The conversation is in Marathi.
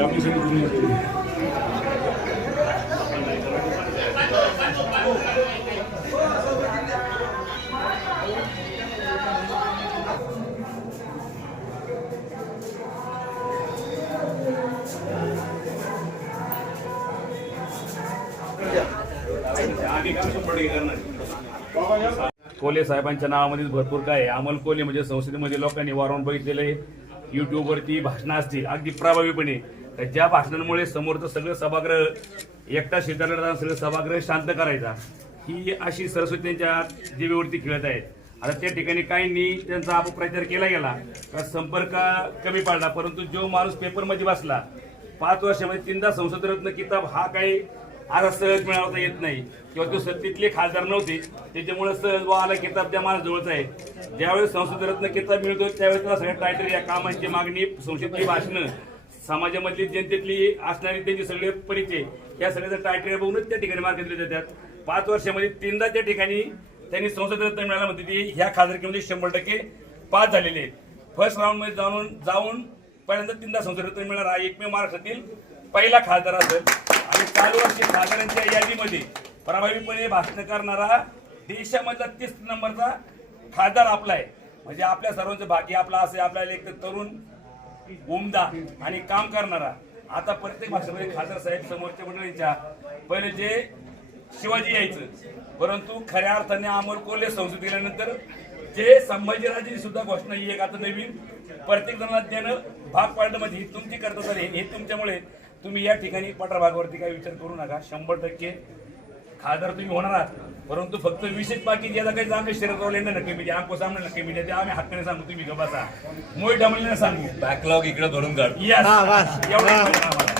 आपली सगळी कोले. साहेबांच्या नावामध्येच भरपूर काय आहे. अमल कोले म्हणजे संसदेमध्ये लोकांनी वारंवार बघितलेलं आहे. युट्यूबवरती भाषणं असतील. अगदी प्रभावीपणे. तर ज्या भाषणांमुळे समोरचं सगळं सभागृह एकटा शेजारला जाऊन सगळं सभागृह शांत करायचा ही अशी सरस्वतींच्या जीवेवरती खेळत आहेत. आता त्या ठिकाणी काहींनी त्यांचा अपप्रचार केला गेला का संपर्क कमी पडला परंतु जो माणूस पेपरमध्ये बसला पाच वर्षामध्ये तीनदा संसदरत्न किताब हा काही आता सहज मिळवता येत नाही. किंवा तो सत्तेतले खासदार नव्हते त्याच्यामुळे सहज वा आला किताब त्या मला जवळचा आहे. ज्यावेळेस संसदरत्न किताब मिळतो त्यावेळेस त्याला सगळ्या टायटल या कामांची मागणी संसदेतली भाषणं समाजामधली जनतेतली असणारी त्यांचे सगळे परिचय या सगळ्याचं टायटल बघूनच त्या ठिकाणी मार्क दिले जातात. पाच वर्षामध्ये तीनदा त्या ठिकाणी त्यांनी संसदरत्न मिळाला म्हणते ती ह्या खासदारकीमध्ये शंभर टक्के पास झालेले आहेत. फर्स्ट राऊंडमध्ये जाऊन जाऊन पहिल्यांदा तीनदा संसदरत्न मिळणार. हा एकमेव महाराष्ट्रातील पहिला खासदार असेल. आणि चालू वर्षी खासदारांच्या यादीमध्ये प्रभावीपणे भाषण करणारा देशामधला तीस नंबरचा खासदार आपला आहे. म्हणजे आपल्या सर्वांचं भाग्य आपला असे आपल्याला एक तर तरुण उमदा आणि काम करणारा. आता प्रत्येक भाषेमध्ये खासदार साहेब समोरच्या मंडळींच्या पहिले जे शिवाजी यायचं परंतु खऱ्या अर्थाने अमर कोल्हे संसद गेल्यानंतर जे संभाजीराजे सुद्धा घोषणा ही एक आता नवीन प्रत्येक जणांना देणं भाग पाडणं म्हणजे ही तुमची करता हे हे तुमच्यामुळे तुम्ही या ठिकाणी पठारभागावरती काही विचार करू नका. शंभर टक्के खासदार तुम्ही होणार आहात. परंतु फक्त विशेष बाकी ज्याला काही आमच्या शरीरावर येणार नक्की म्हणजे आमको सामने नक्की म्हणजे ते आम्ही हक्काने सांगू तुम्ही गबासा मोहित डांबलेने सांगू. बॅकलॉग इकडे भरून काढ. एवढं.